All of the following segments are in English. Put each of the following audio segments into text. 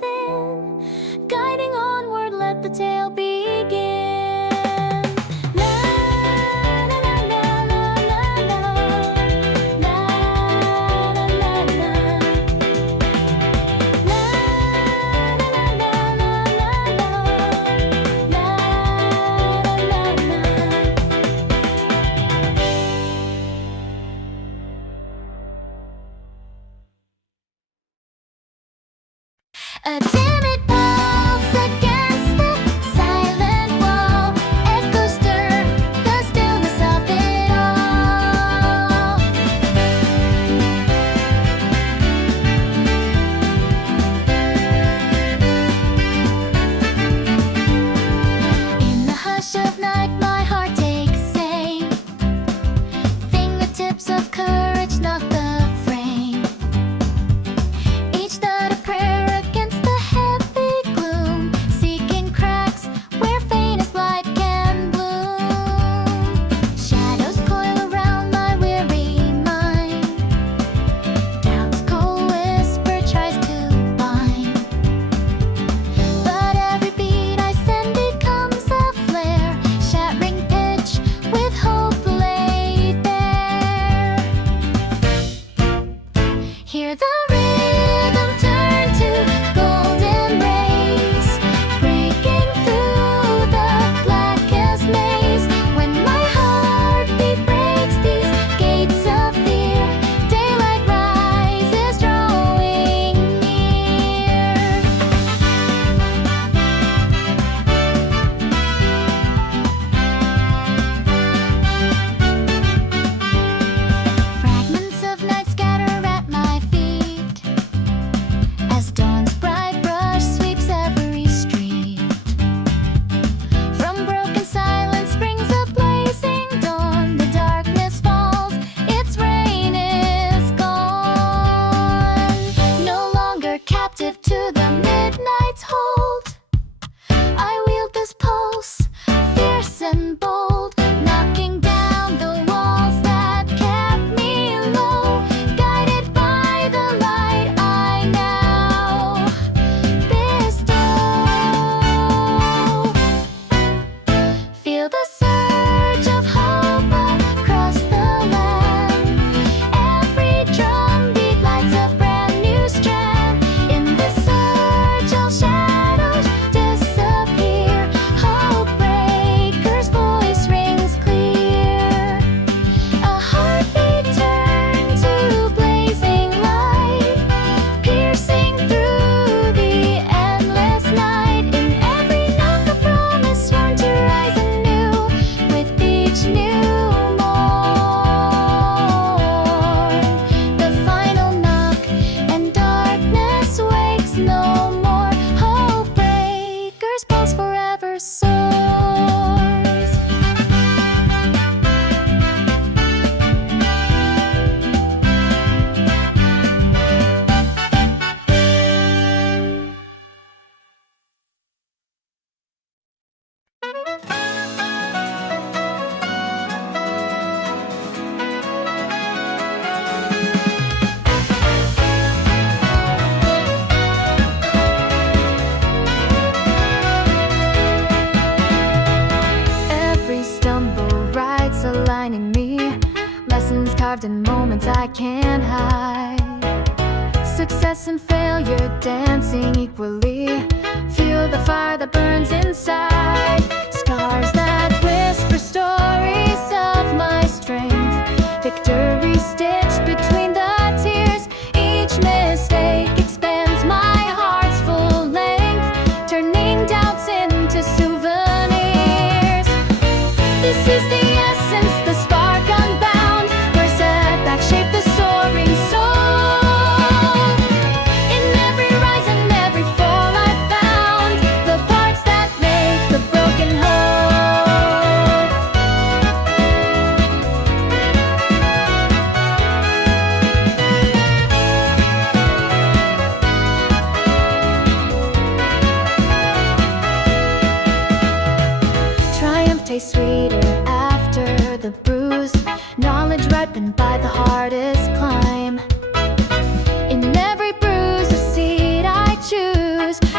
within, guiding onward, let the tale begin. La la la la la la la, la la la la, la la la la la la, la la la. A timid pulse against the silent wall, echoes stir the stillness of it all. In the hush of night, my heart takes aim. Fingertips of courage knock the frame. Each thought a prayer against the heavy gloom, seeking cracks where faintest light can bloom. Shadows coil around my weary mind. Doubt's cold whisper tries to bind. But every beat I send becomes a flare, shattering pitch with hope laid bare. Hear the rhythm turn to golden rays, breaking through the blackest maze. When my heartbeat breaks these gates of fear, daylight rises, drawing near. Fragments of night scatter at my feet, as dawn's bright brush sweeps every street. From broken silence springs a blazing dawn. The darkness falls, its reign is gone. No longer captive to the midnight's hold, I wield this pulse, fierce and bold, knocking down the walls that kept me low. Guided by the light I now bestow. Feel the surge of hope across the land. Every drumbeat lights a brand new strand. In the surge all shadows disappear. Hope breakers voice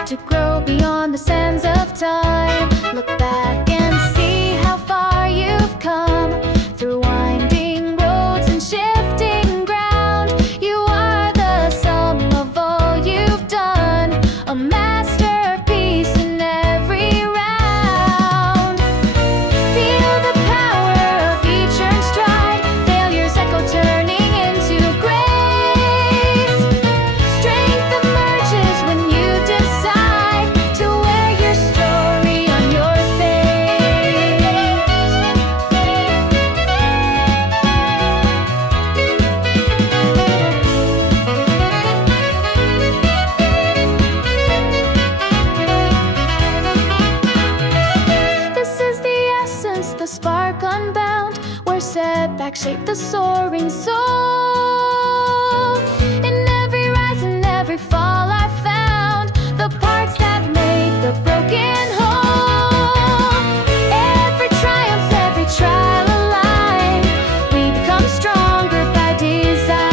to grow beyond the sands of time. Look back and see how far you've come through winding roads and shifting ground. You are the sum of all you've done, a masterpiece in every round. Feel the power of each earned stride, failure's echo turning into grace. Strength emerges when you decide to wear your story on your face. This is the essence, the spark unbound, where setbacks shape the soaring soul. In every rise and every fall I found the parts that make the broken whole. Every triumph, every trial alive, we become stronger by design.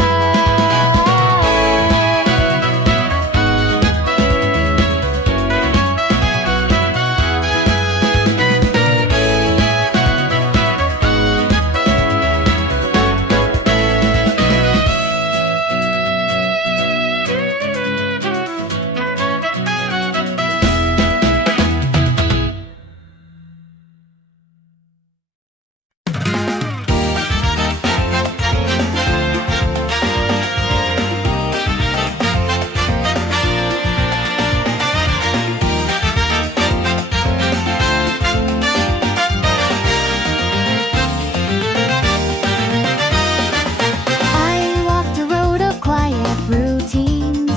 I walked a road of quiet routines,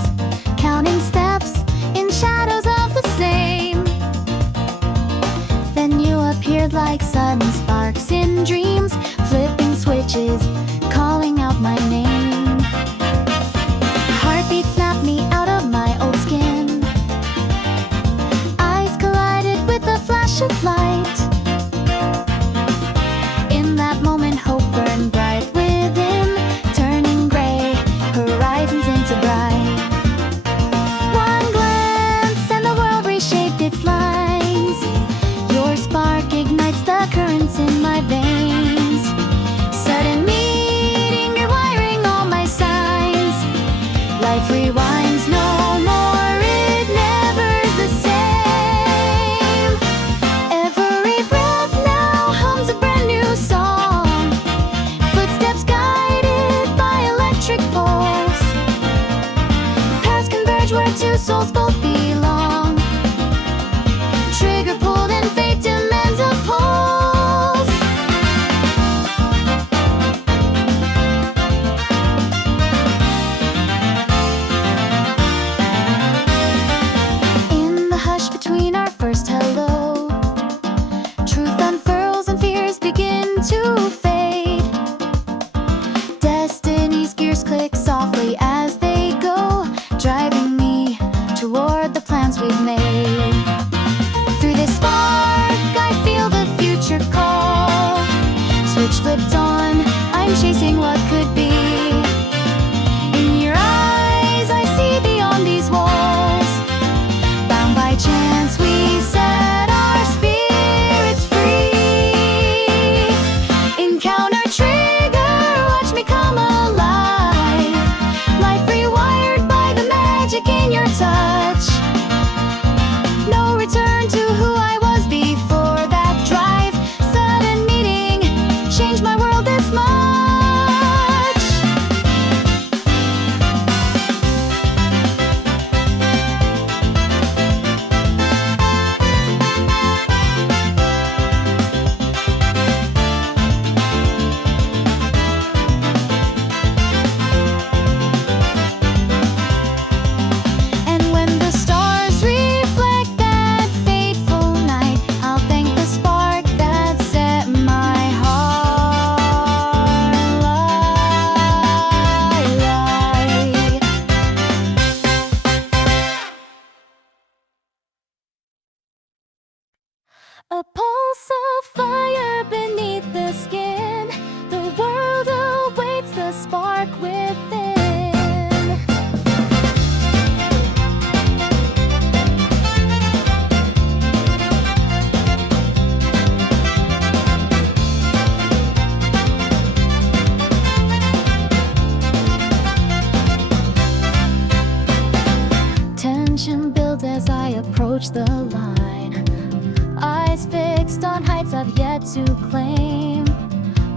counting steps in shadows of the same. Then you appeared like sudden sparks in dreams, flipping switches, calling out my name. Heartbeat snapped me out of my old skin. Eyes collided with a flash of light. In that moment, hope burned bright within, turning gray horizons into bright. One glance and the world reshaped its lines. Your spark ignites the currents in my veins. Sudden meeting, you're wiring all my signs. Life rewinds no more, it never's the same. Every breath now hums a brand new song. Footsteps guided by electric pulse. Paths converge where two souls both belong. Trigger pulled and fate demands a pulse. In the hush between our first hello, truth unfurls and fears begin to fade. Destiny's gears click softly as they go, driving me toward the plans we've made. Through this spark, I feel the future call. Switch flipped on, I'm chasing what could be. In your eyes, I see beyond these walls. Bound by chance, we set our spirits free. Encounter trigger, watch me come alive. Life rewired by the magic in your touch. No return to who I was before that drive. Sudden meeting changed my world this much. And when the stars reflect that fateful night, I'll thank the spark that set my heart alight. A pulse of fire beneath the skin. The world awaits the spark within. Tension builds as I approach the line. Eyes fixed on heights I've yet to claim.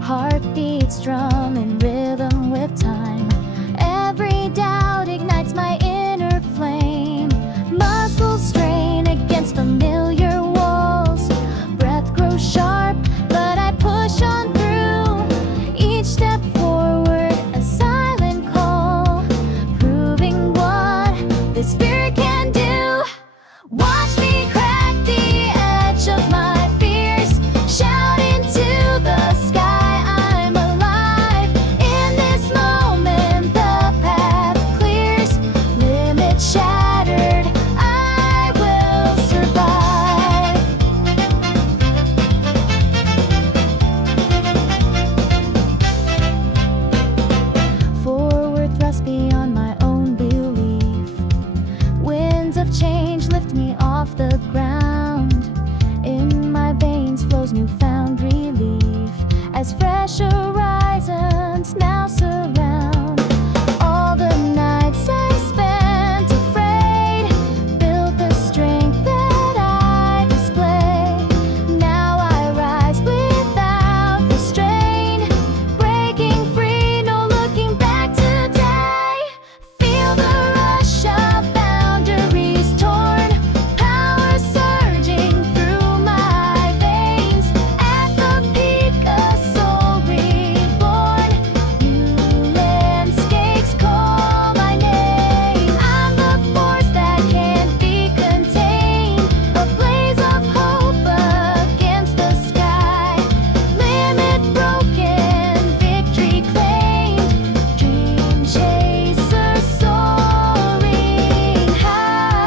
Heartbeats drum in rhythm with time. Every doubt ignites my inner flame. Muscles strain against familiar walls. Breath grows sharp, but I push on through. Each step forward, a silent call, proving what the spirit can do. Watch me crack the edge of my fears, shout into the sky, I'm alive. In this moment the path clears, limits shattered, I will survive. Forward thrust beyond my own belief. Winds of change lift me off the ground. In my veins flows newfound relief as fresh horizons now surround. All the nights I spent afraid built the strength that I display. Now I rise without the strain, breaking free, no looking back today. Feel the rush of boundaries torn, power surging through my veins. At the peak, a soul reborn, new landscapes call my name. I'm the force that can't be contained, a blaze of hope against the sky. Limit broken, victory claimed, dream chaser soaring high.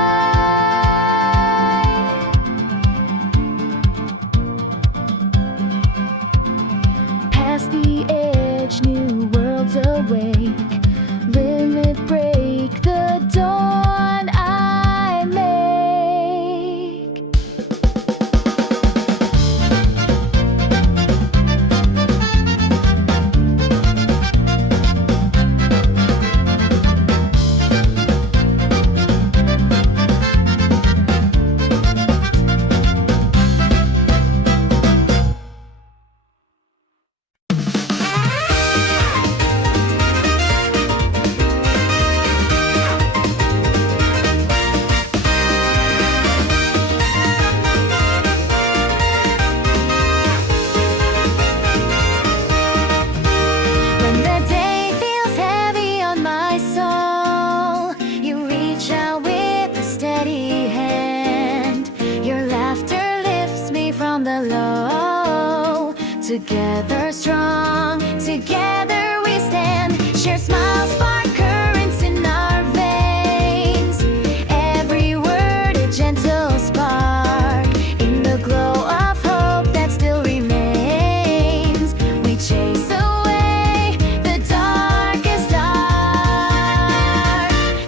Past the edge, new worlds awake. Limit break, the dawn I make. When the day feels heavy on my soul, you reach out with a steady hand. Your laughter lifts me from the low. Together strong, together we stand. Share smiles, spark currents in our veins. Every word a gentle spark in the glow of hope that still remains. We chase away the darkest dark.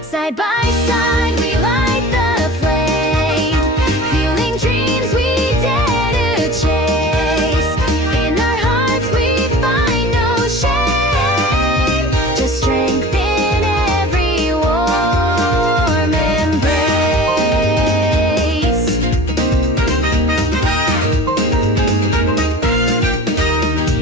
Side by side we light the flame, fueling dreams we dare to chase. In our hearts we find no shame, just strength in every warm embrace.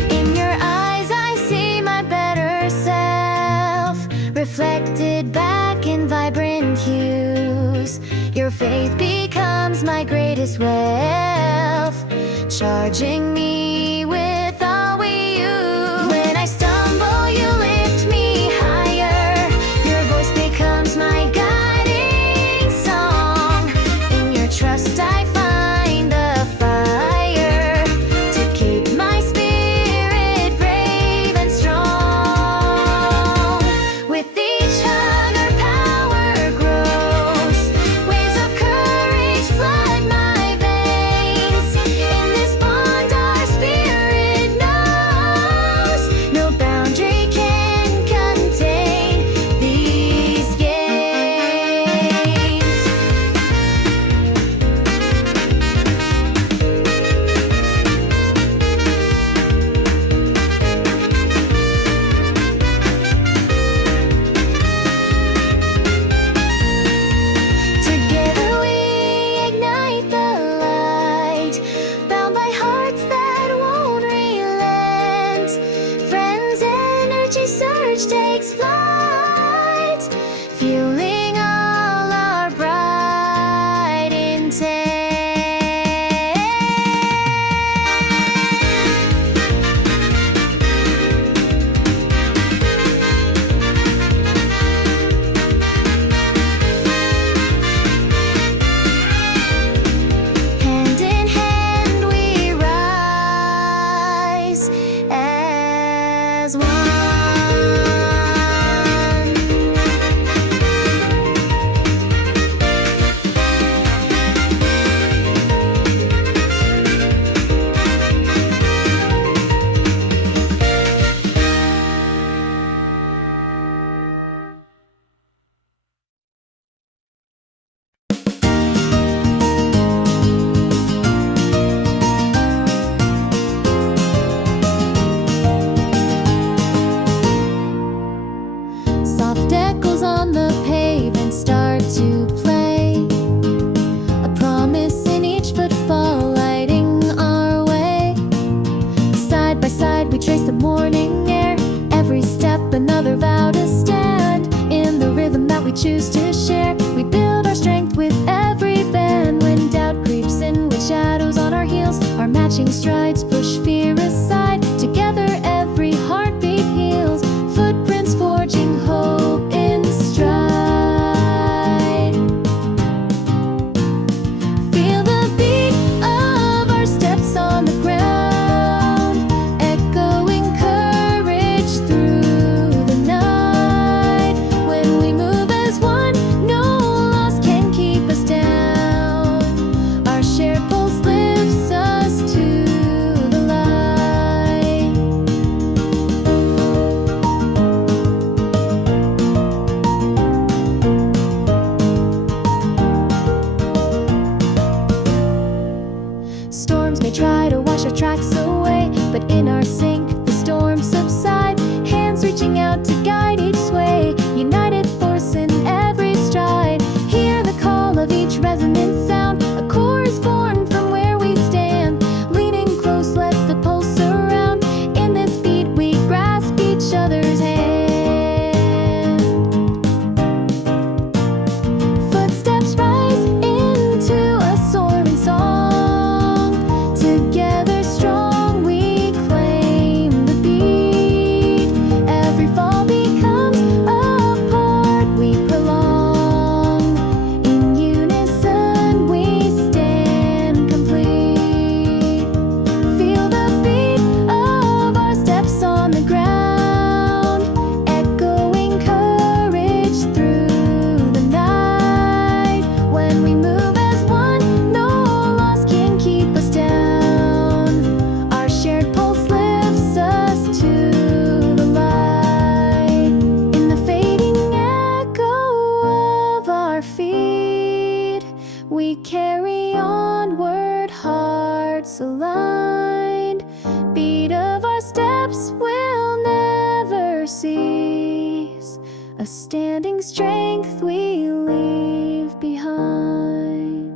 In your eyes I see my better self, reflected back in vibrant hues. Your faith becomes my greatest wealth, charging me with all we use. When I stumble, you lift me higher. Your voice becomes my guiding song. In your trust I find the fire to keep my spirit brave and strong. With each hug our power grows, waves of courage flood my veins. In this bond our spirit our matching strides push fear aside. Together every heartbeat heals, footprints forging hope in stride. Feel the beat of our steps on the ground, echoing courage through the night. When we move as one, no loss can keep us down. Our shared pulse lifts us to the light. Storms may try to wash our tracks away, but in our sync, the storm subsides. Hands reaching out to guide each sway, united force in every stride. Hear the call of each resonant sound, a chorus born from where we stand. Leaning close, let the pulse surround. In this beat, we grasp each other's hand. Footsteps rise into a soaring song. Together strong, we claim the beat. Every fall becomes a part we prolong. In unison, we stand complete. Feel the beat of our steps on the ground, echoing courage through the night. When we move as one, no loss can keep us down. Our shared pulse lifts us to the light. In the fading echo of our feet, we carry onward, hearts aligned. Beat of our steps will never cease, a standing strength we leave behind.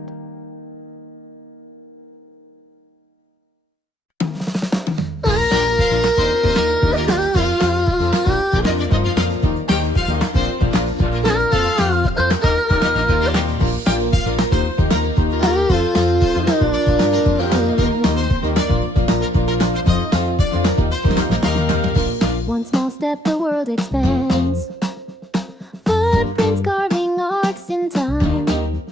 One small step, the world expands. Footprints carving arcs in time.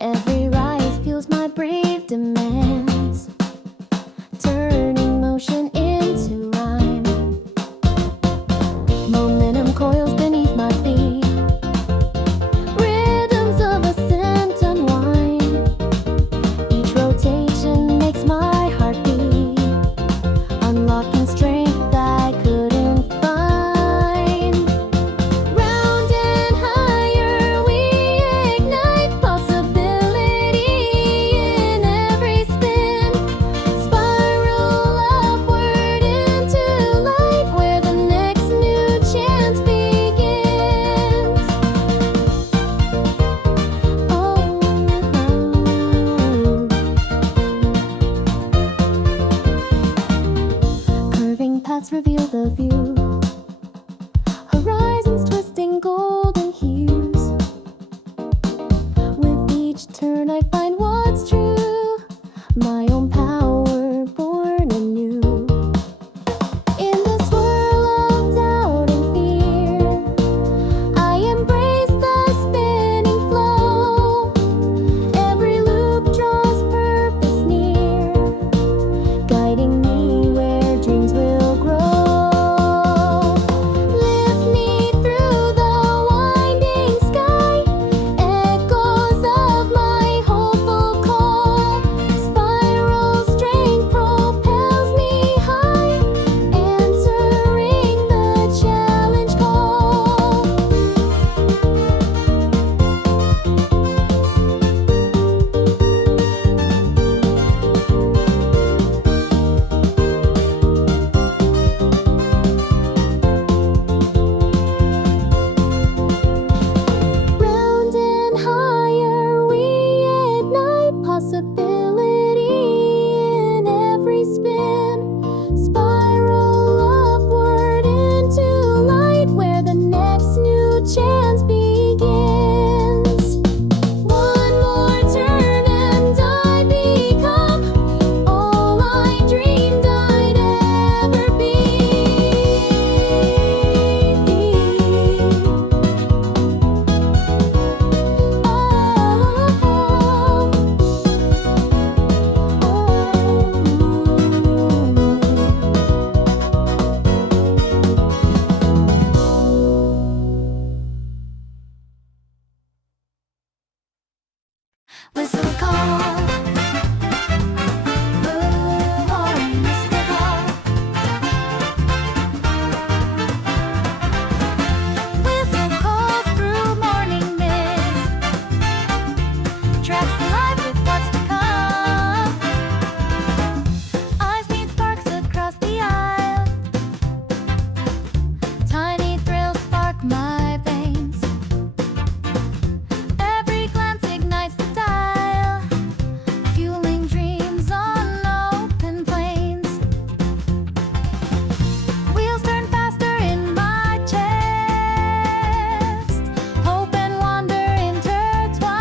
Every rise fuels my brave demands, turning motion into rhyme. Momentum coils beneath my feet. Rhythms of ascent unwind. Each rotation makes my heart beat, unlocking strength I couldn't find. Round and higher we ignite possibility in every spin. Spiral upward into light where the next new chance begins. Curving paths reveal the view. Horizons twisting golden hues. With each turn I find what's true. My own power born anew. In the swirl of doubt and fear, I embrace the spinning flow. Every loop draws purpose near, guiding me where dreams will grow. Lift me through the winding sky. Echoes of my hope Whistle call. Morning whistle call. Whistle calls through morning mist. Tracks alive with what's to come. Eyes meet sparks across the aisle. Tiny thrills spark my veins. Every glance ignites the dial, fueling dreams on open plains. Wheels turn faster in my chest. Hope and wonder intertwine.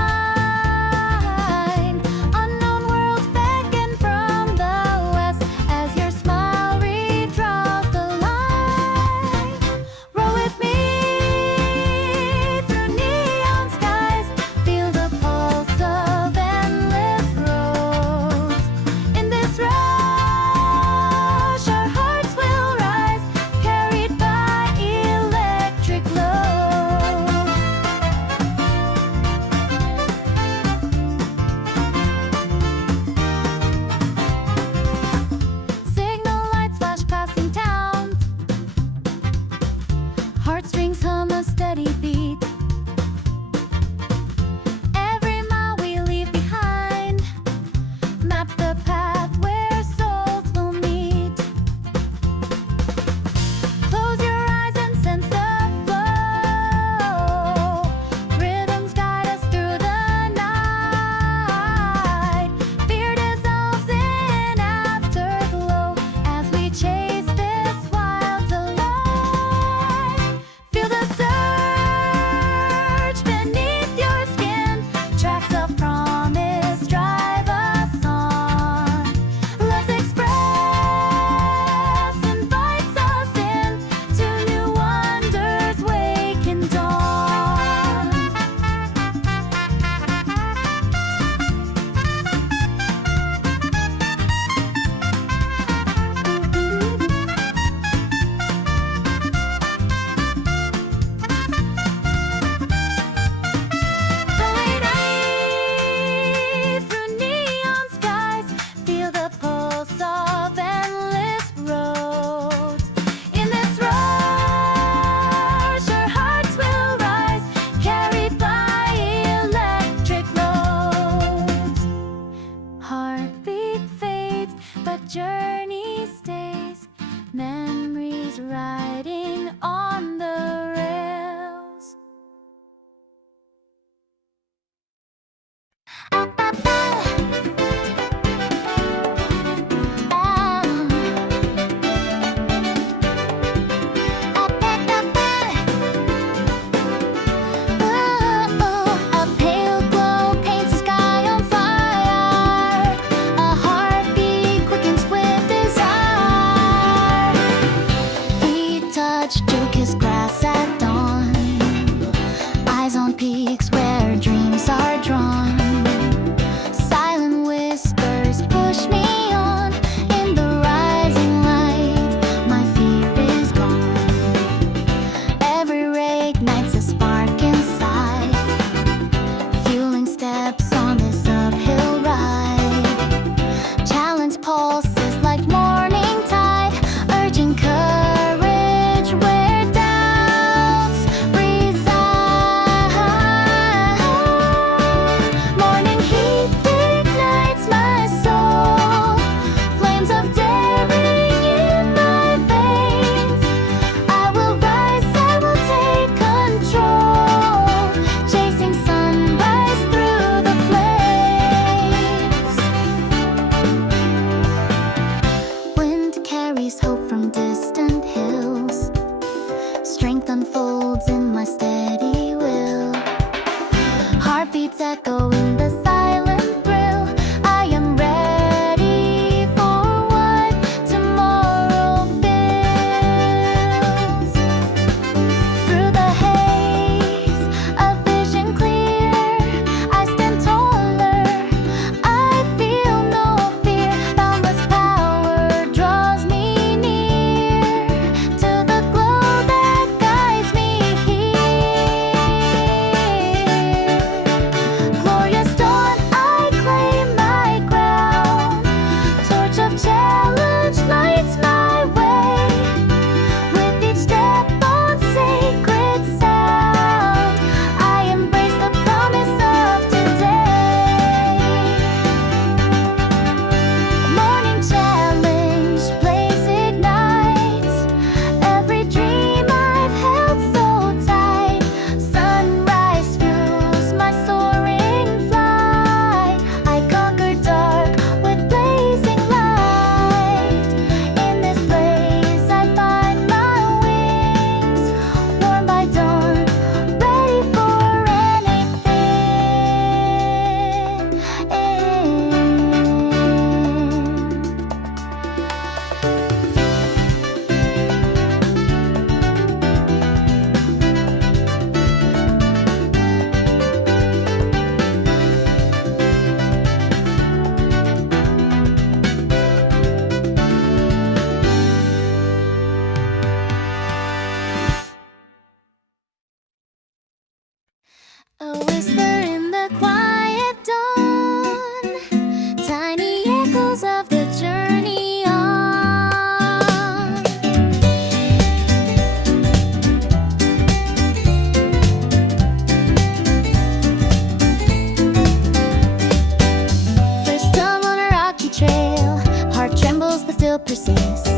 persists.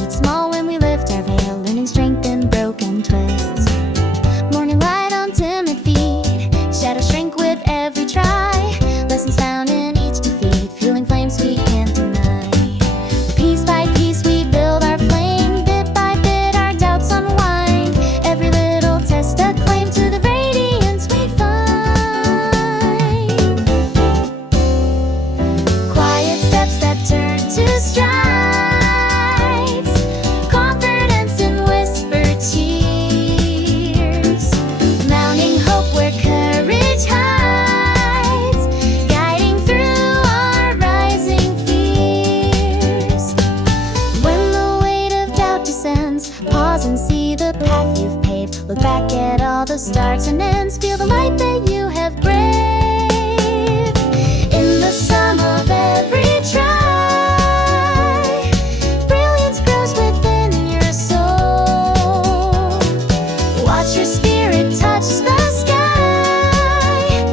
Each small when we lift our veil, learning strength in broken twists. Morning light on timid feet, shadows shrink with every try. Lessons found in each defeat, fueling flames we can't deny. Piece by piece we build our flame, bit by bit our doubts unwind. Every little test a claim to the radiance we find. Quiet steps that turn to strides, confidence in whispered cheers, mounting hope where courage hides, guiding through our rising fears. When the weight of doubt descends, pause and see the path you've paved. Look back at all the starts and ends, feel the light that you have braved. In the sum of every try, brilliance grows within your soul. Watch your spirit touch the sky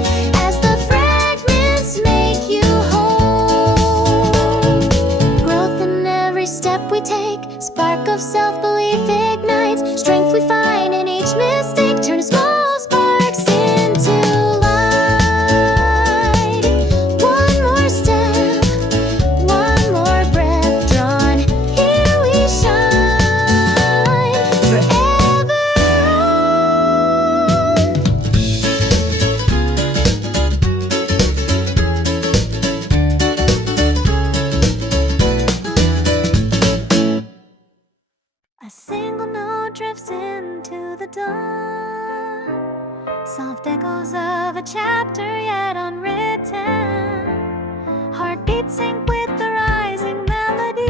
as the fragments make you whole. Growth in every step we take, spark of self-belief ignites. Strength we find in each mistake, turn small sparks into light. One more step, one more breath drawn, here we shine forever on. A single note drifts into the dawn, soft echoes of a chapter yet unwritten. Heartbeats sync with the rising melody.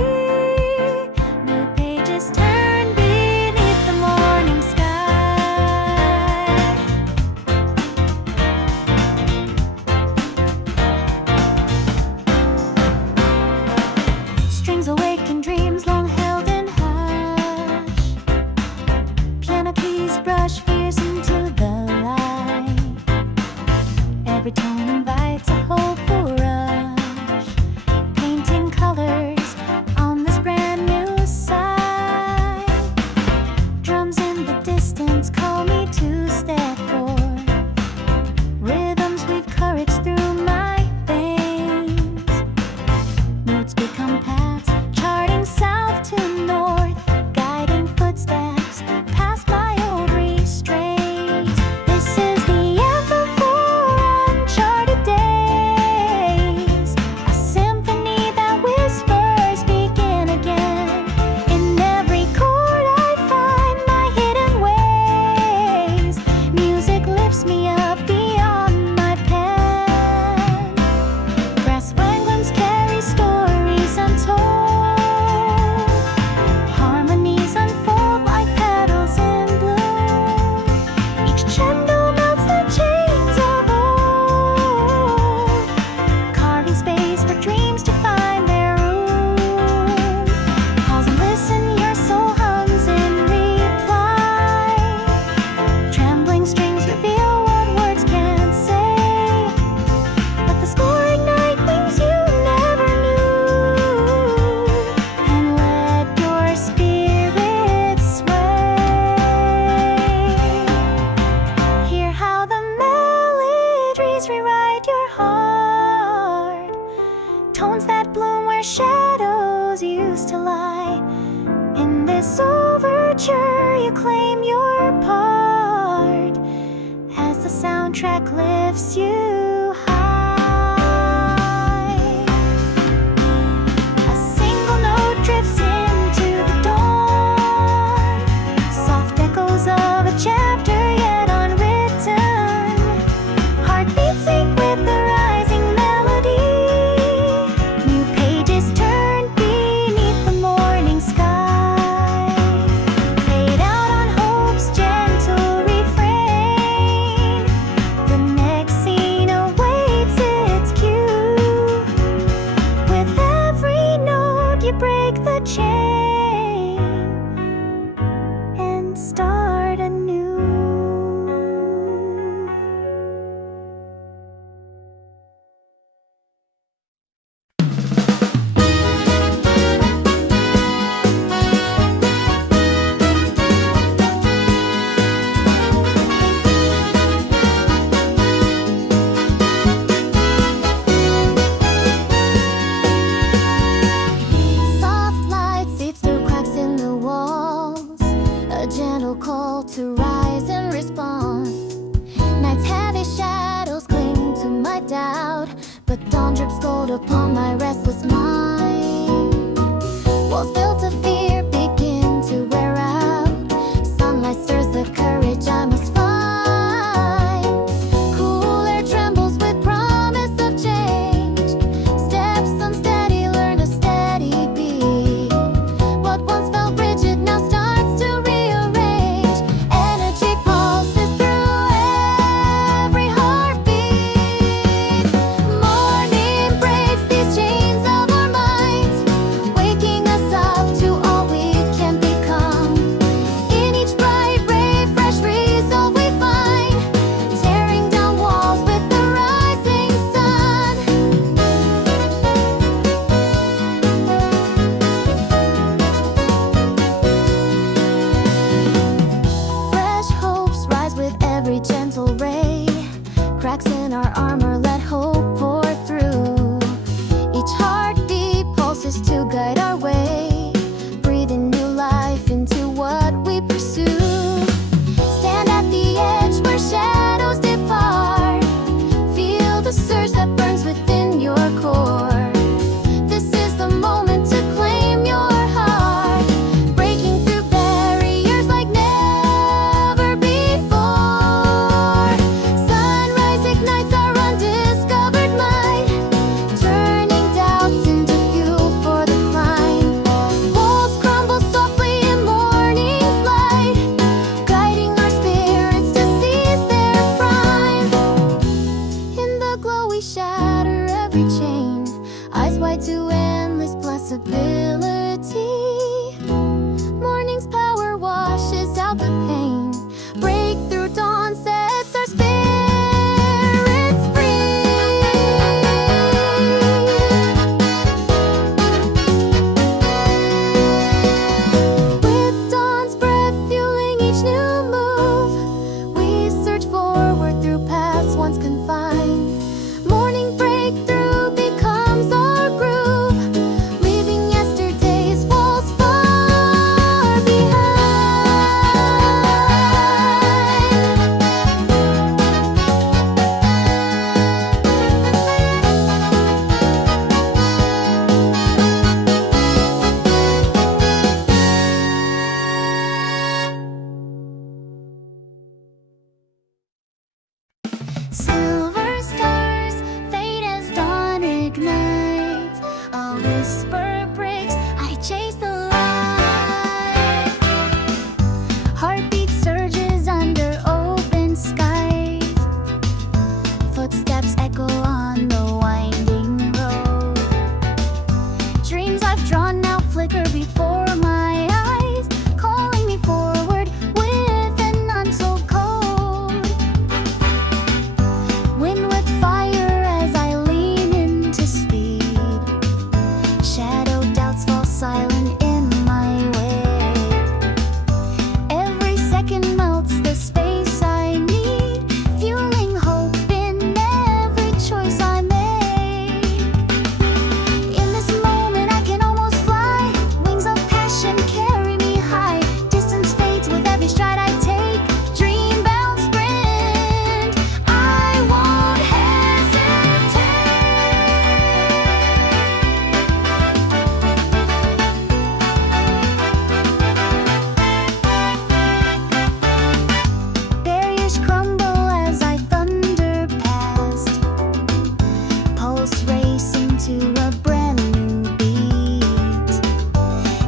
New pages turn beneath the morning sky. Strings awaken dreams long held in hush. Piano keys brush fears into the light. Every tone invites a hopeful rush, painting colors on this brand new side. Drums in the distance call me to step forth. Rhythms weave courage through my veins. Notes become paths, charting south to north, guiding footsteps past my old restraints. This is the anthem for uncharted days, a symphony that whispers begin again. In every chord I find my hidden ways. Music lifts me up beyond my pen. Brass wagons carry stories untold. Harmonies unfold like petals in bloom. Each crescendo melts the chains of old, carving space for dreams to find their room. Pause and listen, your soul hums in reply. Trembling strings reveal what words can't say. Let the score ignite wings you never knew, and let your spirit sway. Hear how the melodies rewrite your heart. Tones that bloom where shadows used to lie. In this overture you claim your part as the soundtrack lifts you high. A single note drifts into the dawn, soft echoes of a chapter yet unwritten. Heartbeats sync with the rising melody. New pages turn beneath the but dawn drips gold upon my restless mind. Walls built of fear begin to wear out. Sunlight stirs the courage I must find. Cool air trembles with promise of change. Steps unsteady, learn a steady beat. What once felt rigid now starts to rearrange. Energy pulses through every heartbeat. Morning breaks these chains of our minds, waking us up to all we can become. In each bright ray, fresh resolve we find, tearing down walls with the rising sun. Fresh hopes rise with every gentle ray. Cracks in our armor, let hope pour through. Each heartbeat pulses to guide our way, breathing new life into what we pursue. Stand at the edge where shadows depart. Feel the surge that burns within your core. This is the moment to claim your heart, breaking through barriers like never before. Sunrise ignites our undiscovered mind, turning doubts into fuel for the climb. Walls crumble softly in morning's light, guiding our spirits to seize their prime. In the glow we shatter every chain, eyes wide to endless possibility. Morning's power washes out the pain, breakthrough dawn sets our spirits free. With dawn's breath fueling each new move, we search forward through paths once confined. Morning breakthrough becomes our groove, leaving yesterday's walls far behind. Silver stars fade as dawn ignites. A whisper breaks, I chase the light. Heartbeat surges under open skies. Footsteps echo on the winding road. Dreams I've drawn now flicker before my eyes, calling me forward with an untold code. Wind with fire as I lean into speed. Shadow doubts fall silent in my way. Every second melts the space I need, fueling hope in every choice I make. In this moment I can almost fly. Wings of passion carry me high. Distance fades with every stride I take. Dream-bound sprint, I won't hesitate. Barriers crumble as I thunder past, pulse racing to a brand new beat.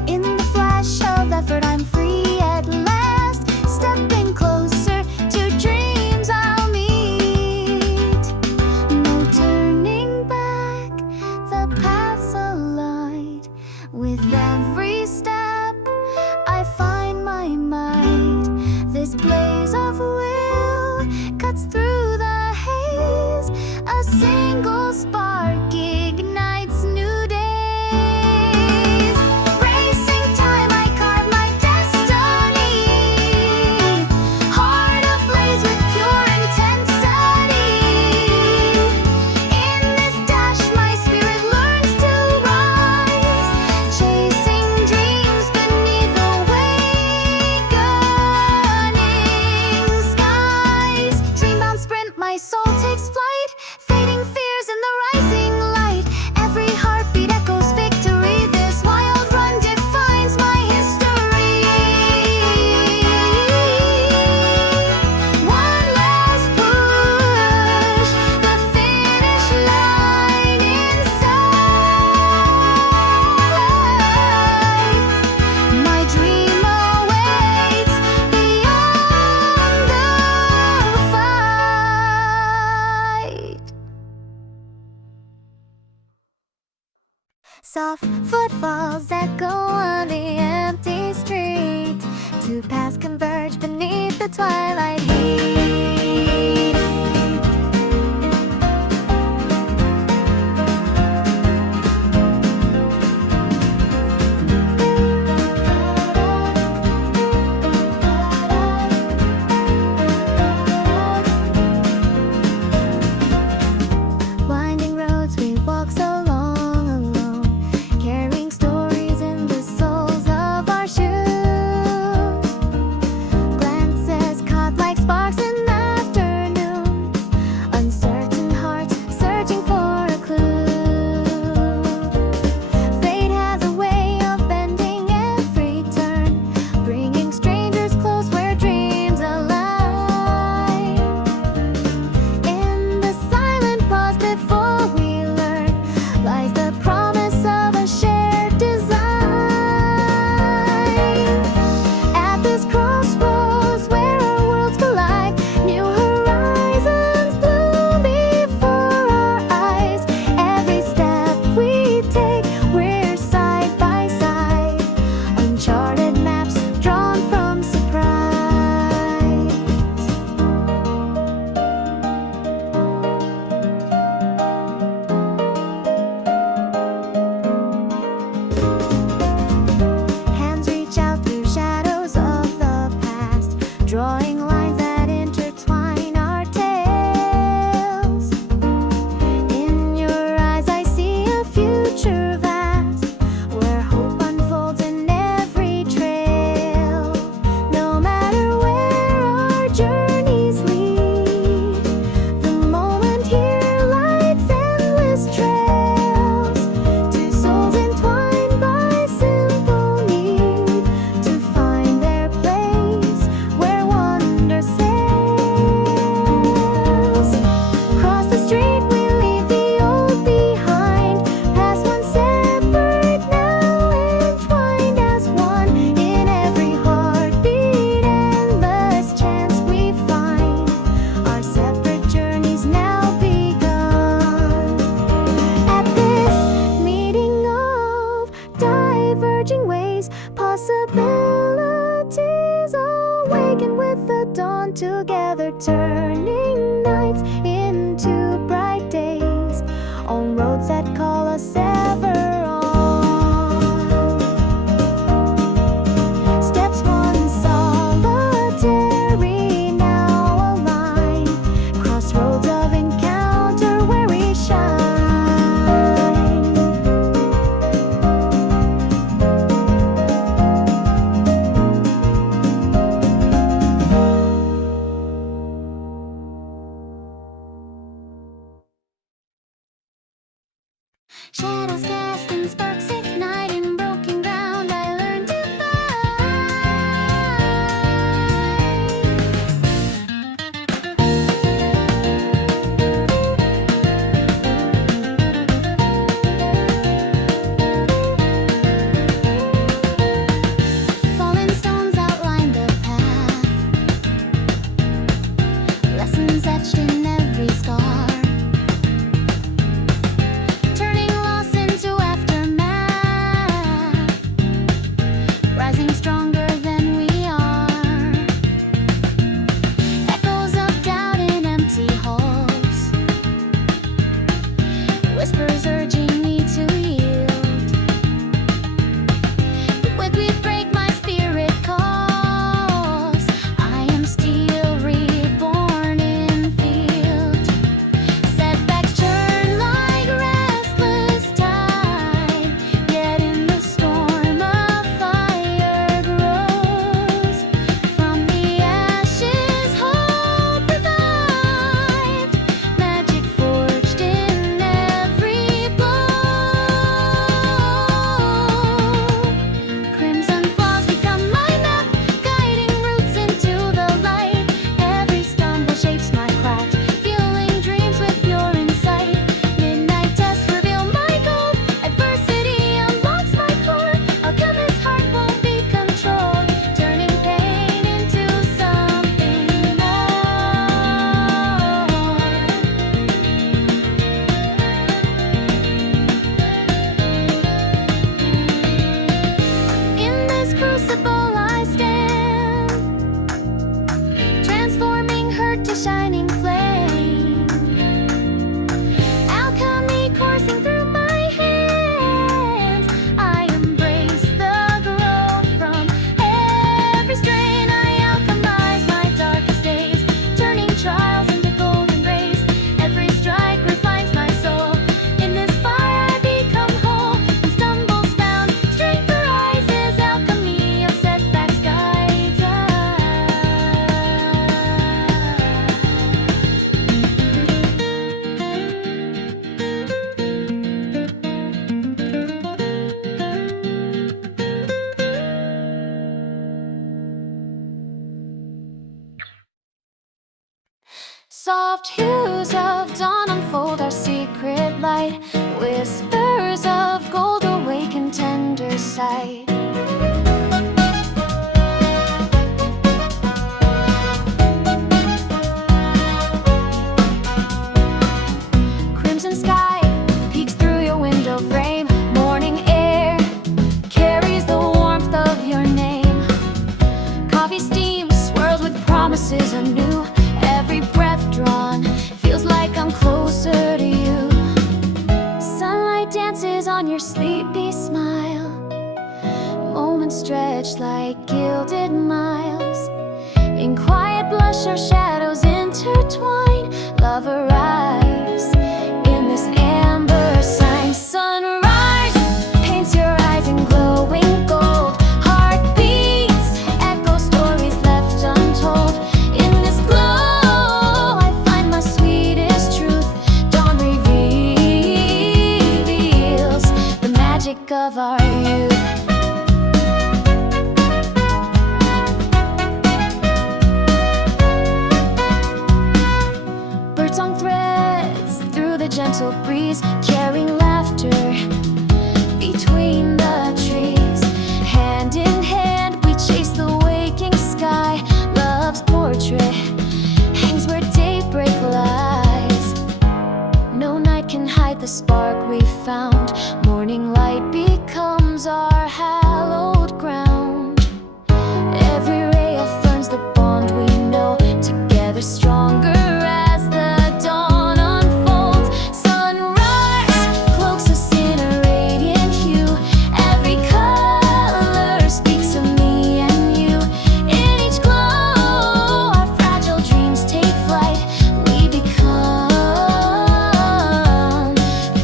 In the flash of effort I'm free at last, stepping closer to dreams I'll meet. No turning back, the path's alight. With every step I find my might. This blaze of will cuts through the haze. A single spark Soft footfalls echo on the empty street. Two paths converge beneath the twilight heat. Winding roads we walk so long alone, carrying stories in the soles of our shoes. Glances caught like sparks in afternoon, uncertain hearts searching for a clue. Fate has a way of bending every turn, bringing strangers close where dreams align. In the silent pause before we learn lies the promise of a shared design. At this crossroads where our worlds collide, new horizons bloom before our eyes. Every step we take, we're side by side, uncharted maps drawn from surprise. Hands reach out through shadows of the past, drawing lines that intertwine our tales. In your eyes I see a future vast, where hope unfolds in every trail. No matter where our journeys lead, the moment here lights endless trails. Two souls entwined by simple need to find their place where wonder sails. Across the street we leave the old behind, past once separate, now entwined as one. In every heartbeat, endless chance we find, our separate journeys now begun. At this meeting of diverging ways, possibilities awaken with the dawn, together turning nights into bright days, on roads that call us ever on. Steps once solitary, now aligned, crossroads of encounter where we shine. Shadows casting sparks igniting broken ground, I learned to find. Fallen stones outline the path, lessons etched in every scar, turning loss into aftermath. Whispers of gold awaken tender sight. Crimson sky peeks through your window frame. Morning air carries the warmth of your name. Coffee steam swirls with promises anew. Every breath drawn feels like I'm closer to you. Sunlight dances on your sleepy smile. Moments stretch like gilded miles. In quiet blush our shadows intertwine. Love arrives in this amber sign. Sunrise paints your eyes in glowing gold. Heartbeats echo stories left untold. In this glow I find my sweetest truth. Dawn reveals the magic of our youth. Birdsong threads through the gentle breeze, carrying laughter between the trees. Hand in hand we chase the waking sky. Love's portrait hangs where daybreak lies. No night can hide the spark we found. Morning light becomes our hallowed ground. Every ray affirms the bond we know. Together stronger as the dawn unfolds. Sunrise cloaks us in a radiant hue. Every color speaks of me and you. In each glow our fragile dreams take flight. We become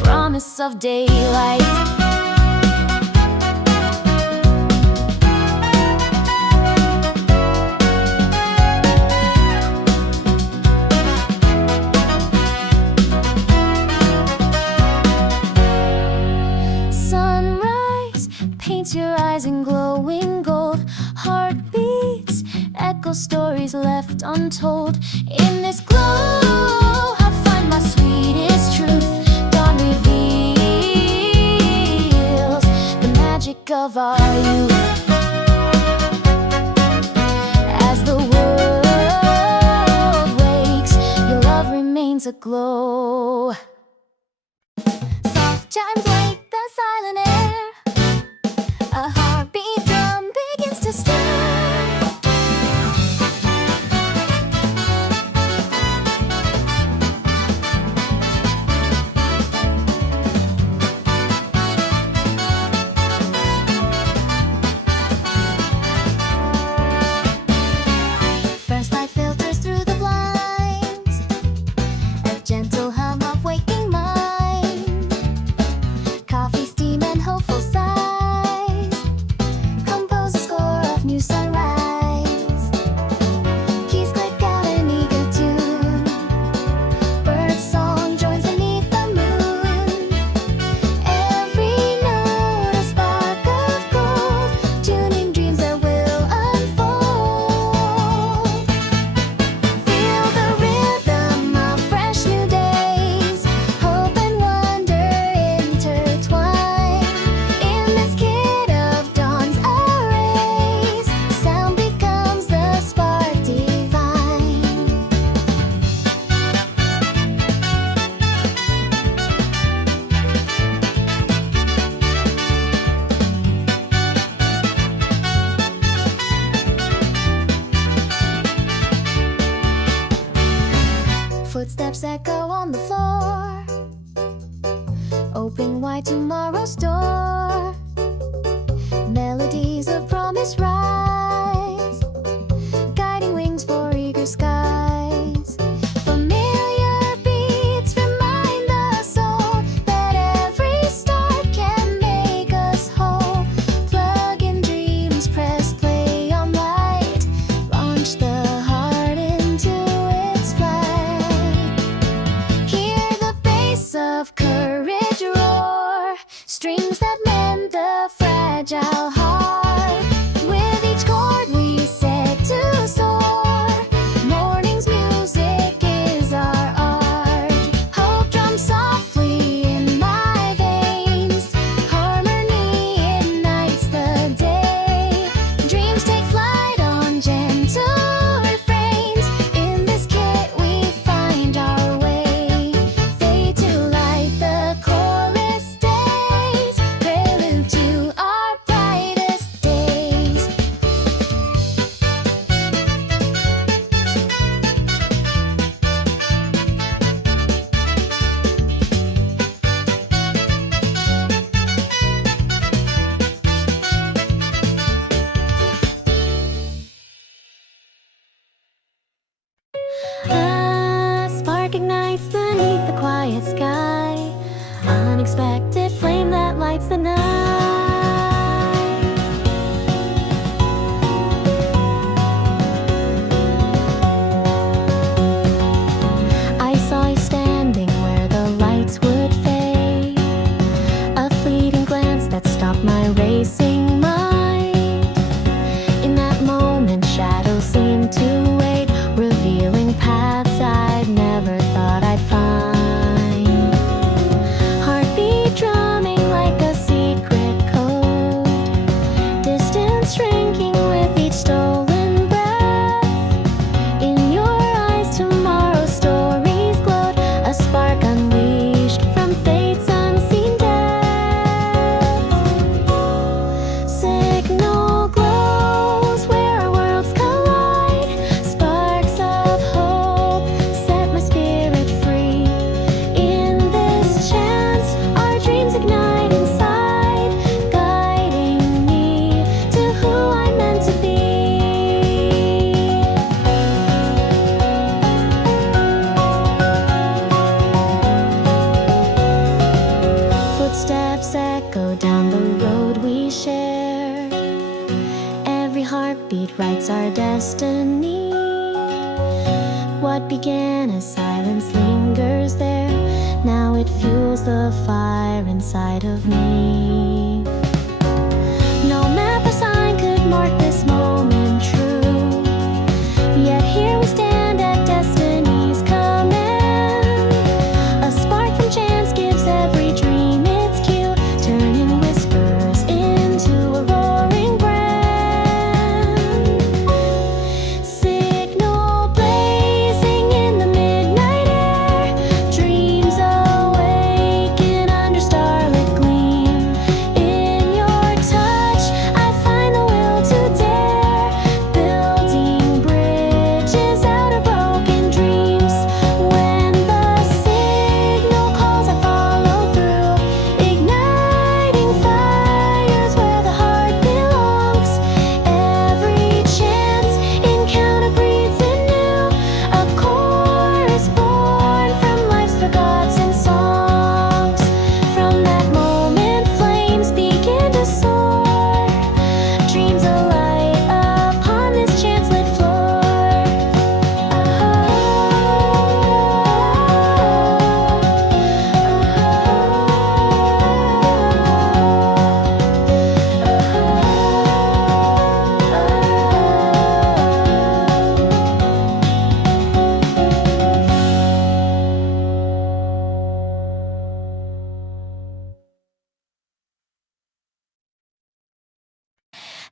promise of daylight. Sunrise paints your eyes in glowing gold. Heartbeats echo stories left untold. In this glow I find my sweetest truth. Dawn reveals the magic of our youth. As the world wakes, your love remains aglow. Soft chimes wake the silent air. A heartbeat drum begins to stir. First light filters through the blinds. A gentle hum of waking mind. Coffee steam and hopeful sighs compose a score of new sunrise. Keys click out an eager tune. Bird song joins beneath the moon. Every note a spark of gold, tuning dreams that will unfold. Feel the rhythm of fresh new days. Hope and wonder intertwine. In this kit of dawn's arrays, sound becomes the spark divine. Footsteps echo on the floor. Open wide tomorrow's door. Melodies of promise rise, guiding wings for eager skies. Familiar beats remind the soul that every start can make us whole. Plug in dreams, press play on light. Launch the heart into its flight. Hear the bass of courage roar. Strings that mend the fragile heart. With each chord we set to soar. Morning's music is our art. Hope drums softly in my unexpected flame that lights the night. I saw you standing where the lights would fade, a fleeting glance that stopped my racing mind. In that moment, shadows seemed to wait, revealing paths I'd never thought I'd find. Heartbeat drumming like a secret code, distance shrinking with each stolen breath. In your eyes, tomorrow's stories glowed, a spark unleashed from fate's unseen depth. Signal glows where our worlds collide, sparks of hope set my spirit free. In this chance, our dreams ignite inside, guiding me to who I'm meant to be. Footsteps echo down the road we share. Every heartbeat writes our destiny. What began as silence lingers there. Now it fuels the fire inside of me. No map or sign could mark this moment true. Yet here we stand at destiny's command. A spark from chance gives every dream its cue, turning whispers into a roaring brand. Signal blazing in the midnight air, dreams awaken under starlit gleam. In your touch, I find the will to dare, building bridges out of broken dreams. When the signal calls, I follow through, igniting fires where the heart belongs. Every chance encounter breathes anew, a chorus born from life's forgotten songs. From that moment, flames begin to soar, dreams alight upon this chance-lit floor.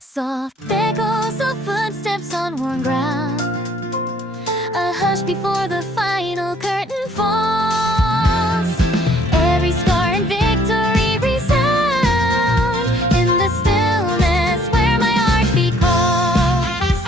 Soft echoes of footsteps on worn ground, a hush before the final curtain falls. Every scar and victory resound in the stillness where my heartbeat calls.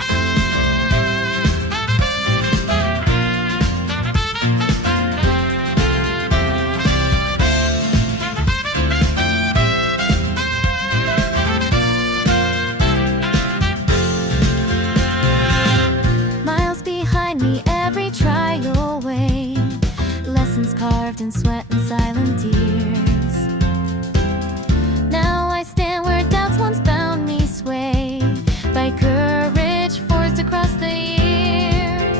Miles behind me, every trial way, lessons carved in sweat and silent tears. Now I stand where doubts once bound me, sway by courage forced across the years.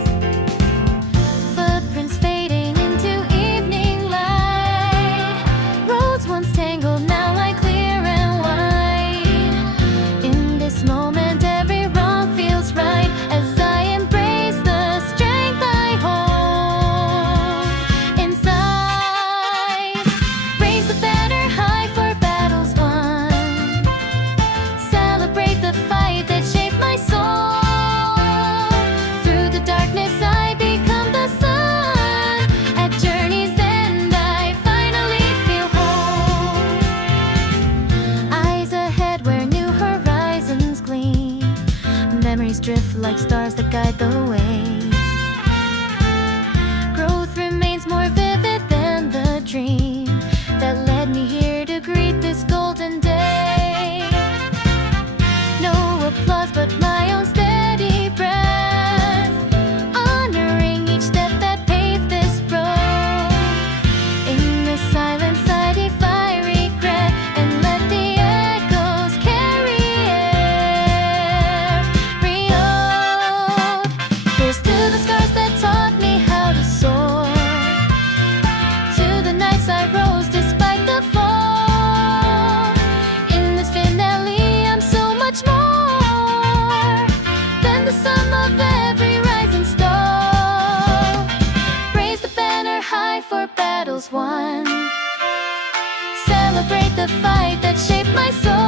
Footprints fading into evening light, roads once tangled now lie clear and wide. In this moment, every wrong feels right as I embrace the strength I hold inside. Raise the banner high for battles won, celebrate the fight that shaped my soul. Through the darkness I become the sun, at journey's end I finally feel whole. Eyes ahead where new horizons gleam, memories drift like stars that guide the way. Growth remains more vivid than the dream that led me here to greet this golden day. No applause but my own steady breath, honoring each step that paved this road. In the silence I defy the fight that shaped my soul.